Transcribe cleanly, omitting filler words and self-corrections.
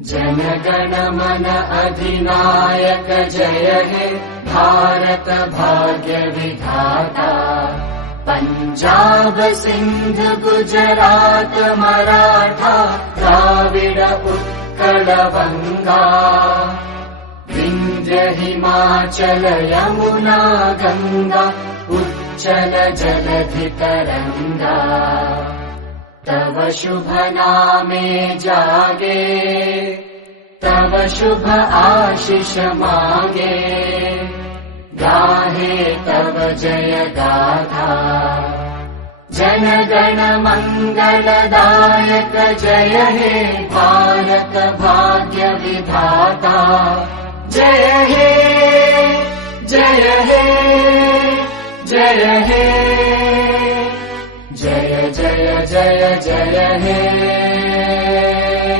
जनगण मन अधिनायक जय हे भारत भाग्य विधाता। पंजाब सिंध गुजरात मराठा द्राविड उत्कल बंगा। विंध्य हिमाचल यमुना गंगा उच्चल जलधि तरंगा। तव शुभ नामे जागे तव शुभ आशीष मागे। गाहे तव जय गाथा जनगण मंगलदायक जय हे भारत भाग्य विधाता। जय हे जय हे जय हे जय जय जय जय हे।